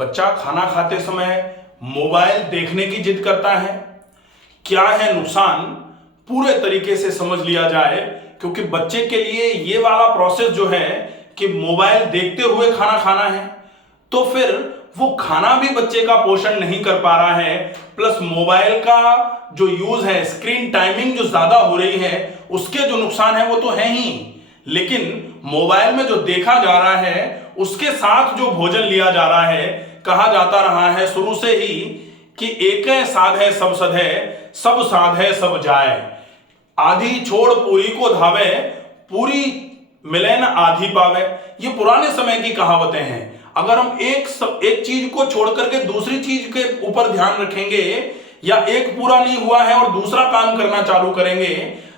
बच्चा खाना खाते समय मोबाइल देखने की जिद करता है। क्या है नुकसान, पूरे तरीके से समझ लिया जाए, क्योंकि बच्चे के लिए ये वाला प्रोसेस जो है कि मोबाइल देखते हुए खाना खाना है, तो फिर वो खाना भी बच्चे का पोषण नहीं कर पा रहा है, प्लस मोबाइल का जो यूज है, स्क्रीन टाइमिंग जो ज्यादा हो रही है, उसके जो नुकसान है वो तो है ही, लेकिन मोबाइल में जो देखा जा रहा है उसके साथ जो भोजन लिया जा रहा है, कहा जाता रहा है शुरू से ही कि एकै साध है सब सधै, सब साध है सब जाए, आधी छोड़ पूरी को धावे, पूरी मिले न आधी पावे। ये पुराने समय की कहावतें हैं। अगर हम एक चीज को छोड़ करके दूसरी चीज के ऊपर ध्यान रखेंगे, या एक पूरा नहीं हुआ है और दूसरा काम करना चालू करेंगे,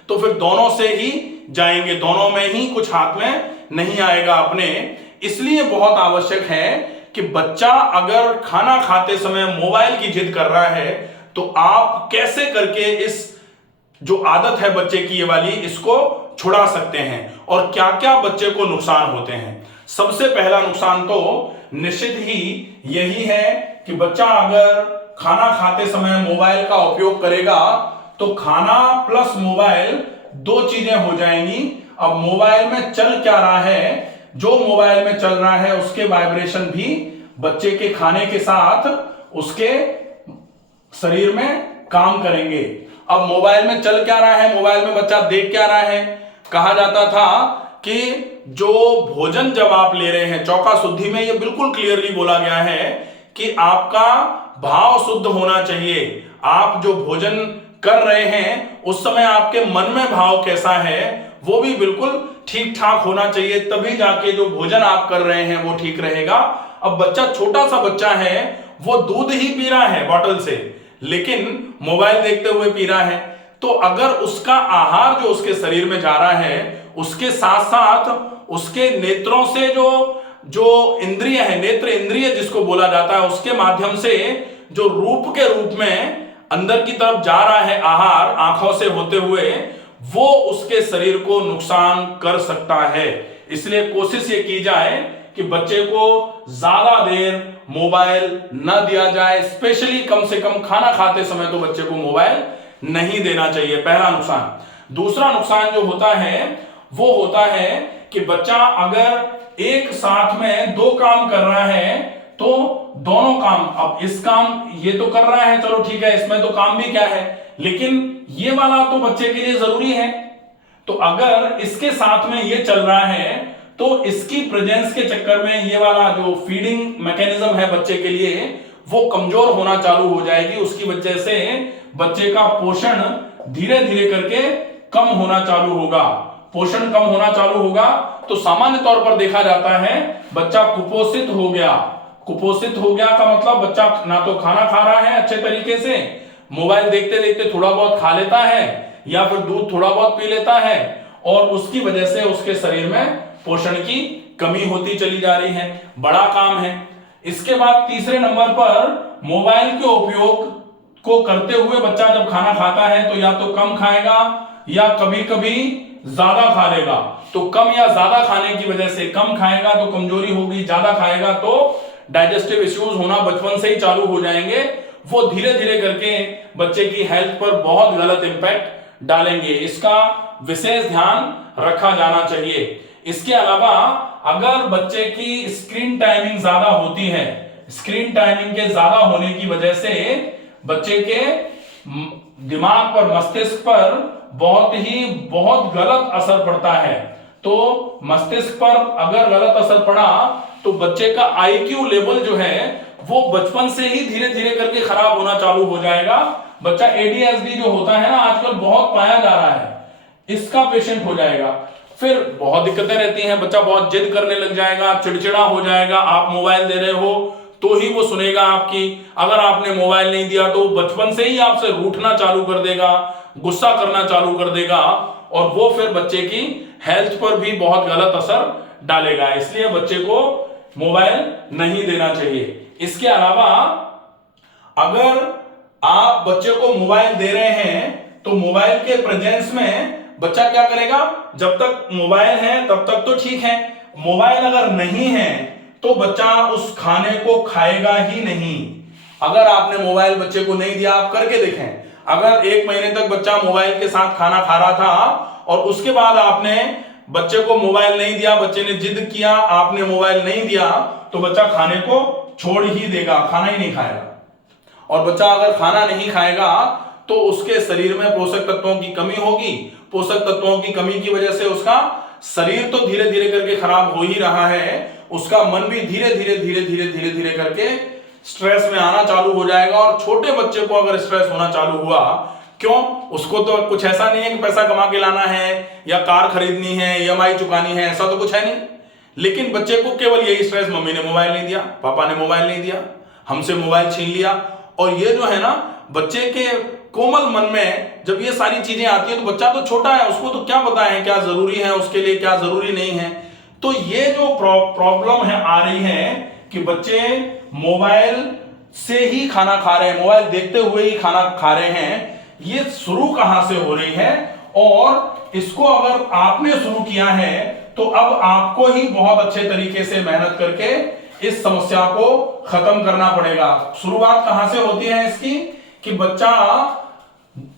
तो फिर दोनों से ही जाएंगे, दोनों में ही कुछ हाथ में नहीं आएगा अपने। इसलिए बहुत आवश्यक है कि बच्चा अगर खाना खाते समय मोबाइल की जिद कर रहा है, तो आप कैसे करके इस जो आदत है बच्चे की ये वाली, इसको छुड़ा सकते हैं और क्या क्या बच्चे को नुकसान होते हैं। सबसे पहला नुकसान तो निश्चित ही यही है कि बच्चा अगर खाना खाते समय मोबाइल का उपयोग करेगा तो खाना प्लस मोबाइल दो चीजें हो जाएंगी। अब मोबाइल में चल क्या रहा है, जो मोबाइल में चल रहा है उसके वाइब्रेशन भी बच्चे के खाने के साथ उसके शरीर में काम करेंगे। अब मोबाइल में चल क्या रहा है, मोबाइल में बच्चा देख क्या रहा है। कहा जाता था कि जो भोजन जब आप ले रहे हैं, चौका शुद्धि में ये बिल्कुल क्लियरली बोला गया है कि आपका भाव शुद्ध होना चाहिए। आप जो भोजन कर रहे हैं उस समय आपके मन में भाव कैसा है वो भी बिल्कुल ठीक ठाक होना चाहिए, तभी जाके जो भोजन आप कर रहे हैं वो ठीक रहेगा। अब बच्चा, छोटा सा बच्चा है, वो दूध ही पी रहा है बॉटल से, लेकिन मोबाइल देखते हुए पी रहा है, तो अगर उसका आहार जो उसके शरीर में जा रहा है उसके साथ साथ उसके नेत्रों से जो इंद्रिय है, नेत्र इंद्रिय जिसको बोला जाता है, उसके माध्यम से जो रूप के रूप में अंदर की तरफ जा रहा है आहार आंखों से होते हुए, वो उसके शरीर को नुकसान कर सकता है। इसलिए कोशिश ये की जाए कि बच्चे को ज्यादा देर मोबाइल न दिया जाए, स्पेशली कम से कम खाना खाते समय तो बच्चे को मोबाइल नहीं देना चाहिए। पहला नुकसान। दूसरा नुकसान जो होता है वो होता है कि बच्चा अगर एक साथ में दो काम कर रहा है तो दोनों काम, अब इस काम ये तो कर रहा है, चलो ठीक है, इसमें तो काम भी क्या है, लेकिन ये वाला तो बच्चे के लिए जरूरी है, तो अगर इसके साथ में ये चल रहा है तो इसकी प्रेजेंस के चक्कर में ये वाला जो फीडिंग मैकेनिज्म है बच्चे के लिए वो कमजोर होना चालू हो जाएगी। उसकी वजह से बच्चे का पोषण धीरे धीरे करके कम होना चालू होगा। पोषण कम होना चालू होगा तो सामान्य तौर पर देखा जाता है बच्चा कुपोषित हो गया। कुपोषित हो गया का मतलब बच्चा ना तो खाना खा रहा है अच्छे तरीके से, मोबाइल देखते देखते थोड़ा बहुत खा लेता है या फिर दूध थोड़ा बहुत पी लेता है, और उसकी वजह से उसके शरीर में पोषण की कमी होती चली जा रही है। बड़ा काम है। इसके बाद तीसरे नंबर पर मोबाइल के उपयोग को करते हुए बच्चा जब खाना खाता है तो या तो कम खाएगा या कभी कभी ज्यादा खा लेगा। तो कम या ज्यादा खाने की वजह से, कम खाएगा तो कमजोरी होगी, ज्यादा खाएगा तो डाइजेस्टिव इश्यूज होना बचपन से ही चालू हो जाएंगे। वो धीरे धीरे करके बच्चे की हेल्थ पर बहुत गलत इंपैक्ट डालेंगे। इसका विशेष ध्यान रखा जाना चाहिए। इसके अलावा अगर बच्चे की स्क्रीन टाइमिंग ज्यादा होती है, स्क्रीन टाइमिंग के ज्यादा होने की वजह से बच्चे के दिमाग पर, मस्तिष्क पर बहुत गलत असर पड़ता है। तो मस्तिष्क पर अगर गलत असर पड़ा तो बच्चे का आईक्यू लेवल जो है वो बचपन से ही धीरे धीरे करके खराब होना चालू हो जाएगा। बच्चा एडीएचडी जो होता है ना, आजकल बहुत पाया जा रहा है, इसका पेशेंट हो जाएगा। फिर बहुत दिक्कतें रहती हैं, बच्चा बहुत जिद करने लग जाएगा, चिड़चिड़ा हो जाएगा। आप मोबाइल दे रहे हो तो ही वो सुनेगा आपकी, अगर आपने मोबाइल नहीं दिया तो बचपन से ही आपसे रूठना चालू कर देगा, गुस्सा करना चालू कर देगा, और वो फिर बच्चे की हेल्थ पर भी बहुत गलत असर डालेगा। इसलिए बच्चे को मोबाइल नहीं देना चाहिए। इसके अलावा अगर आप बच्चे को मोबाइल दे रहे हैं तो मोबाइल के प्रेजेंस में बच्चा क्या करेगा, जब तक मोबाइल है तब तक तो ठीक है, मोबाइल अगर नहीं है तो बच्चा उस खाने को खाएगा ही नहीं। अगर आपने मोबाइल बच्चे को नहीं दिया, आप करके देखें, अगर 1 महीने तक बच्चा मोबाइल के साथ खाना खा रहा था और उसके बाद आपने बच्चे को मोबाइल नहीं दिया, बच्चे ने जिद किया, आपने मोबाइल नहीं दिया, तो बच्चा खाने को छोड़ ही देगा, खाना ही नहीं खाएगा। और बच्चा अगर खाना नहीं खाएगा तो उसके शरीर में पोषक तत्वों की कमी होगी। पोषक तत्वों की कमी की वजह से उसका शरीर तो धीरे धीरे करके खराब हो ही रहा है, उसका मन भी धीरे धीरे धीरे धीरे धीरे धीरे करके स्ट्रेस में आना चालू हो जाएगा। और छोटे बच्चे को अगर स्ट्रेस होना चालू हुआ, क्यों, उसको तो कुछ ऐसा नहीं है कि पैसा कमा के लाना है या कार खरीदनी है, EMI चुकानी है, ऐसा तो कुछ है नहीं। लेकिन बच्चे को केवल यही स्ट्रेस, मम्मी ने मोबाइल नहीं दिया, पापा ने मोबाइल नहीं दिया, हमसे मोबाइल छीन लिया। और ये जो है ना, बच्चे के कोमल मन में जब ये सारी चीजें आती है, तो बच्चा तो छोटा है, उसको तो क्या पता है क्या जरूरी है उसके लिए, क्या जरूरी नहीं है। तो ये जो प्रॉब्लम है आ रही है कि बच्चे मोबाइल से ही खाना खा रहे हैं, मोबाइल देखते हुए ही खाना खा रहे हैं, ये शुरू कहां से हो रही है। और इसको अगर आपने शुरू किया है तो अब आपको ही बहुत अच्छे तरीके से मेहनत करके इस समस्या को खत्म करना पड़ेगा। शुरुआत कहां से होती है इसकी, कि बच्चा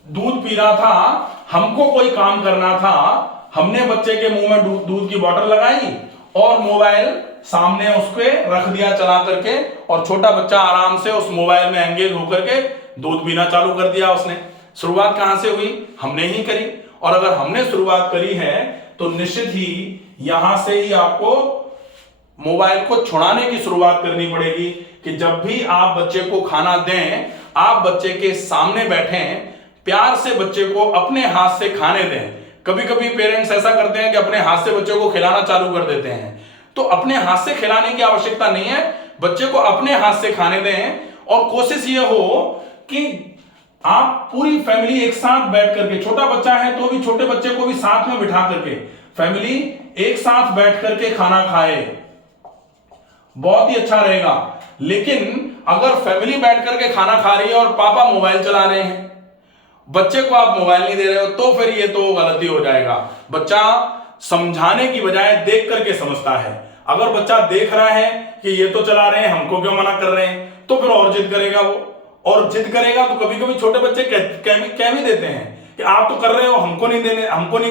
दूध पी रहा था, हमको कोई काम करना था, हमने बच्चे के मुंह में दूध की बोतल लगाई और मोबाइल सामने उसके रख दिया चला करके, और छोटा बच्चा आराम से उस मोबाइल में एंगेज होकर के दूध पीना चालू कर दिया उसने। शुरुआत कहां से हुई, हमने ही करी। और अगर हमने शुरुआत करी है तो निश्चित ही यहां से ही आपको मोबाइल को छुड़ाने की शुरुआत करनी पड़ेगी। कि जब भी आप बच्चे को खाना दें, आप बच्चे के सामने बैठें, प्यार से बच्चे को अपने हाथ से खाने दें। कभी कभी पेरेंट्स ऐसा करते हैं कि अपने हाथ से बच्चे को खिलाना चालू कर देते हैं, तो अपने हाथ से खिलाने की आवश्यकता नहीं है, बच्चे को अपने हाथ से खाने दें। और कोशिश ये हो कि आप पूरी फैमिली एक साथ बैठ करके, छोटा बच्चा है तो भी छोटे बच्चे को भी साथ में बिठा करके फैमिली एक साथ बैठ करके खाना खाए, बहुत ही अच्छा रहेगा। लेकिन अगर फैमिली बैठ करके खाना खा रही है और पापा मोबाइल चला रहे हैं, बच्चे को आप मोबाइल नहीं दे रहे हो, तो फिर ये तो गलती हो जाएगा। बच्चा समझाने की बजाय देख करके समझता है। अगर बच्चा देख रहा है कि ये तो चला रहे हैं, हमको क्यों मना कर रहे हैं, तो फिर और जिद करेगा वो, और जिद करेगा तो कभी कभी छोटे बच्चे कह भी देते हैं कि आप तो कर रहे हो, हमको नहीं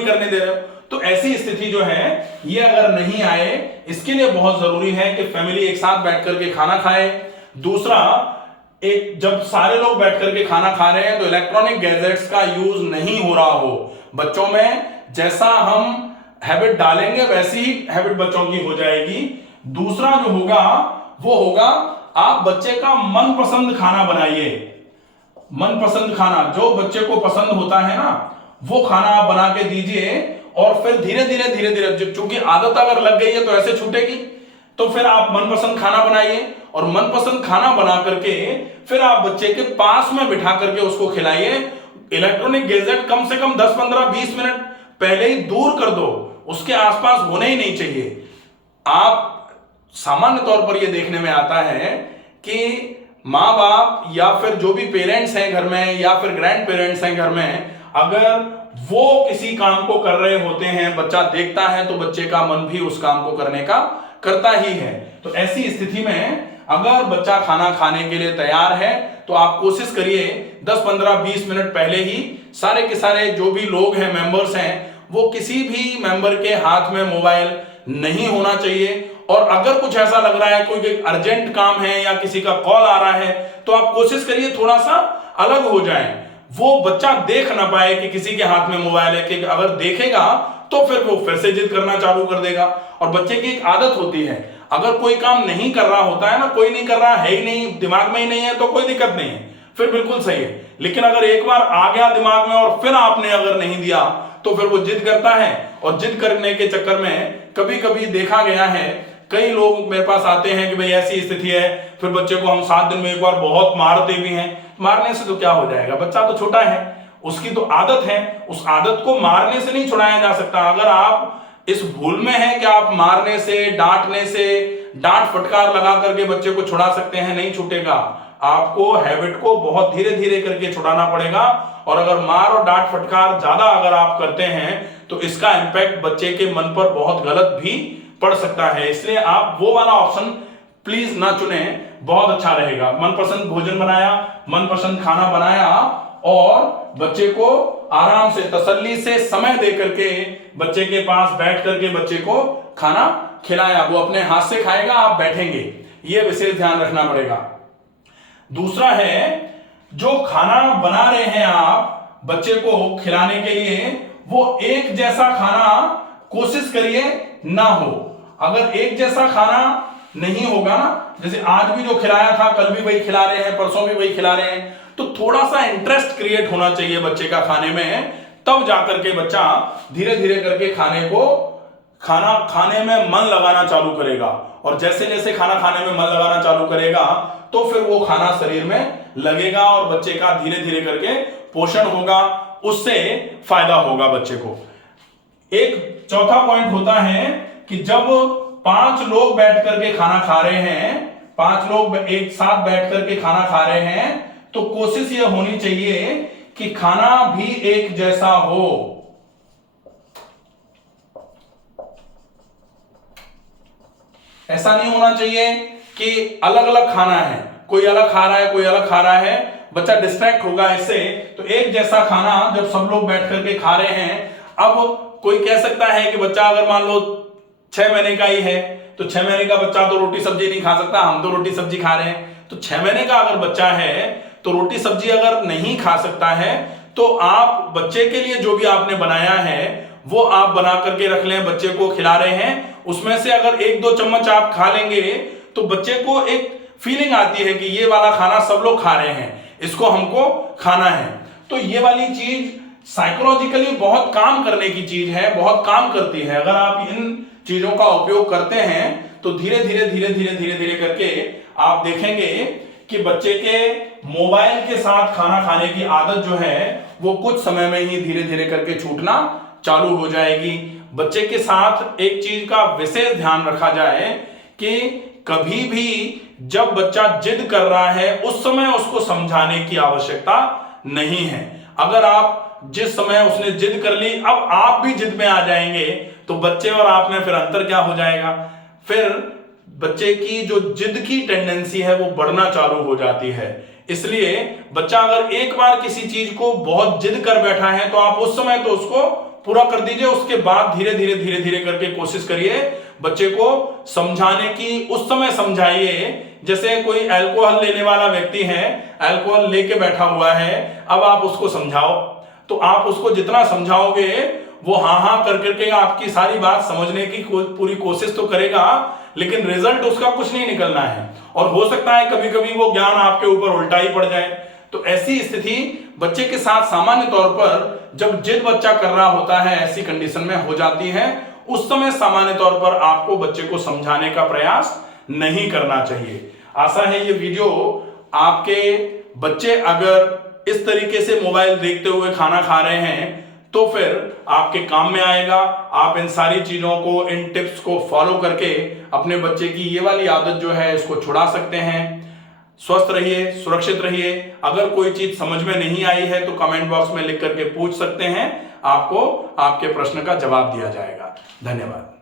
करने दे रहे हो। तो ऐसी स्थिति जो है ये अगर नहीं आए, इसके लिए बहुत जरूरी है कि फैमिली एक साथ बैठ करके खाना खाए। दूसरा, एक जब सारे लोग बैठ करके खाना खा रहे हैं तो इलेक्ट्रॉनिक गैजेट्स का यूज नहीं हो रहा हो। बच्चों में जैसा हम हैबिट डालेंगे वैसी ही हैबिट बच्चों की हो जाएगी। दूसरा जो होगा वो होगा, आप बच्चे का मनपसंद खाना बनाइए। मनपसंद खाना जो बच्चे को पसंद होता है ना, वो खाना आप बना के दीजिए। और फिर धीरे धीरे चूंकि आदत अगर लग गई है तो ऐसे छूटेगी, तो फिर आप मनपसंद खाना बनाइए और मनपसंद खाना बना करके फिर आप बच्चे के पास में बिठा करके उसको खिलाइए। इलेक्ट्रॉनिक गैजेट कम से कम 10, 15, 20 मिनट पहले ही दूर कर दो, उसके आसपास होने ही नहीं चाहिए। आप सामान्य तौर पर यह देखने में आता है कि माँ बाप या फिर जो भी पेरेंट्स हैं घर में या फिर ग्रैंड पेरेंट्स हैं घर में, अगर वो किसी काम को कर रहे होते हैं, बच्चा देखता है, तो बच्चे का मन भी उस काम को करने का करता ही है। तो ऐसी स्थिति में अगर बच्चा खाना खाने के लिए तैयार है तो आप कोशिश करिए 10, 15, 20 मिनट पहले ही सारे के सारे जो भी लोग हैं, मेंबर्स हैं, वो किसी भी मेंबर के हाथ में मोबाइल नहीं होना चाहिए। और अगर कुछ ऐसा लग रहा है, कोई अर्जेंट काम है या किसी का कॉल आ रहा है, तो आप कोशिश करिए थोड़ा सा अलग हो जाएं। वो बच्चा देख ना पाए कि किसी के हाथ में मोबाइल है, कि अगर देखेगा तो फिर वो फिर से जिद करना चालू कर देगा। और बच्चे की एक आदत होती है, अगर कोई काम नहीं कर रहा होता है ना, कोई नहीं कर रहा है ही नहीं, दिमाग में ही नहीं है, तो कोई दिक्कत नहीं है, फिर बिल्कुल सही है। लेकिन अगर एक बार आ गया दिमाग में और फिर आपने अगर नहीं दिया, तो फिर वो जिद करता है। और जिद करने के चक्कर में कभी कभी देखा गया है, कई लोग मेरे पास आते हैं कि भाई ऐसी स्थिति है, फिर बच्चे को हम 7 दिन में एक बार बहुत मारते भी हैं। मारने से तो क्या हो जाएगा, बच्चा तो छोटा है, उसकी तो आदत है, उस आदत को मारने से नहीं छुड़ाया जा सकता। अगर आप इस भूल में हैं कि आप मारने से, डांटने से, डांट फटकार लगा करके बच्चे को छुड़ा सकते हैं, नहीं छूटेगा। आपको हैबिट को बहुत धीरे धीरे करके छुड़ाना पड़ेगा। और अगर मार और डांट फटकार ज्यादा अगर आप करते हैं तो इसका इंपैक्ट बच्चे के मन पर बहुत गलत भी पड़ सकता है। इसलिए आप वो वाला ऑप्शन प्लीज ना चुने, बहुत अच्छा रहेगा। मनपसंद भोजन बनाया, मनपसंद खाना बनाया और बच्चे को आराम से तसल्ली से समय दे करके बच्चे के पास बैठ करके बच्चे को खाना खिलाया। वो अपने हाथ से खाएगा, आप बैठेंगे, ये विशेष ध्यान रखना पड़ेगा। दूसरा है, जो खाना बना रहे हैं आप बच्चे को खिलाने के लिए, वो एक जैसा खाना कोशिश करिए ना हो। अगर एक जैसा खाना नहीं होगा ना, जैसे आज भी जो खिलाया था कल भी वही खिला रहे हैं, परसों भी वही खिला रहे हैं, तो थोड़ा सा इंटरेस्ट क्रिएट होना चाहिए बच्चे का खाने में, तब जाकर के बच्चा धीरे धीरे करके खाना खाने में मन लगाना चालू करेगा। और जैसे जैसे खाना खाने में मन लगाना चालू करेगा तो फिर वो खाना शरीर में लगेगा और बच्चे का धीरे धीरे करके पोषण होगा, उससे फायदा होगा बच्चे को। एक चौथा पॉइंट होता है कि जब 5 लोग बैठ करके खाना खा रहे हैं, 5 लोग एक साथ बैठ करके खाना खा रहे हैं, तो कोशिश यह होनी चाहिए कि खाना भी एक जैसा हो। ऐसा नहीं होना चाहिए कि अलग अलग खाना है, कोई अलग खा रहा है कोई अलग खा रहा है, बच्चा डिस्ट्रैक्ट होगा इससे। तो एक जैसा खाना जब सब लोग बैठ करके खा रहे हैं, अब कोई कह सकता है कि बच्चा अगर मान लो 6 महीने का ही है तो 6 महीने का बच्चा तो रोटी सब्जी नहीं खा सकता, हम तो रोटी सब्जी खा रहे हैं। तो 6 महीने का अगर बच्चा है तो रोटी सब्जी अगर नहीं खा सकता है तो आप बच्चे के लिए जो भी आपने बनाया है वो आप बना करके रख लें, बच्चे को खिला रहे हैं, उसमें से अगर 1-2 चम्मच आप खा लेंगे तो बच्चे को एक फीलिंग आती है कि ये वाला खाना सब लोग खा रहे हैं, इसको हमको खाना है। तो ये वाली चीज साइकोलॉजिकली बहुत काम करने की चीज है, बहुत काम करती है। अगर आप इन चीजों का उपयोग करते हैं तो धीरे धीरे धीरे धीरे धीरे धीरे करके आप देखेंगे कि बच्चे के मोबाइल के साथ खाना खाने की आदत जो है वो कुछ समय में ही धीरे धीरे करके छूटना चालू हो जाएगी। बच्चे के साथ एक चीज का विशेष ध्यान रखा जाए कि कभी भी जब बच्चा जिद कर रहा है उस समय उसको समझाने की आवश्यकता नहीं है। अगर आप जिस समय उसने जिद कर ली, अब आप भी जिद में आ जाएंगे तो बच्चे और आप में फिर अंतर क्या हो जाएगा, फिर बच्चे की जो जिद की टेंडेंसी है वो बढ़ना चालू हो जाती है। इसलिए बच्चा अगर एक बार किसी चीज को बहुत जिद कर बैठा है तो आप उस समय तो उसको पूरा कर दीजिए, उसके बाद धीरे धीरे धीरे धीरे करके कोशिश करिए बच्चे को समझाने की। उस समय समझाइए, जैसे कोई अल्कोहल लेने वाला व्यक्ति है, अल्कोहल लेके बैठा हुआ है, अब आप उसको समझाओ तो आप उसको जितना समझाओगे वो हाँ हाँ कर करके आपकी सारी बात समझने की पूरी कोशिश तो करेगा, लेकिन रिजल्ट उसका कुछ नहीं निकलना है। और हो सकता है कभी कभी वो ज्ञान आपके ऊपर उल्टा ही पड़ जाए। तो ऐसी स्थिति बच्चे के साथ सामान्य तौर पर जब जिद बच्चा कर रहा होता है ऐसी कंडीशन में हो जाती है, उस समय सामान्य तौर पर आपको बच्चे को समझाने का प्रयास नहीं करना चाहिए। आशा है ये वीडियो आपके बच्चे अगर इस तरीके से मोबाइल देखते हुए खाना खा रहे हैं तो फिर आपके काम में आएगा। आप इन सारी चीजों को, इन टिप्स को फॉलो करके अपने बच्चे की ये वाली आदत जो है इसको छुड़ा सकते हैं। स्वस्थ रहिए, सुरक्षित रहिए। अगर कोई चीज समझ में नहीं आई है तो कमेंट बॉक्स में लिख करके पूछ सकते हैं, आपको आपके प्रश्न का जवाब दिया जाएगा। धन्यवाद।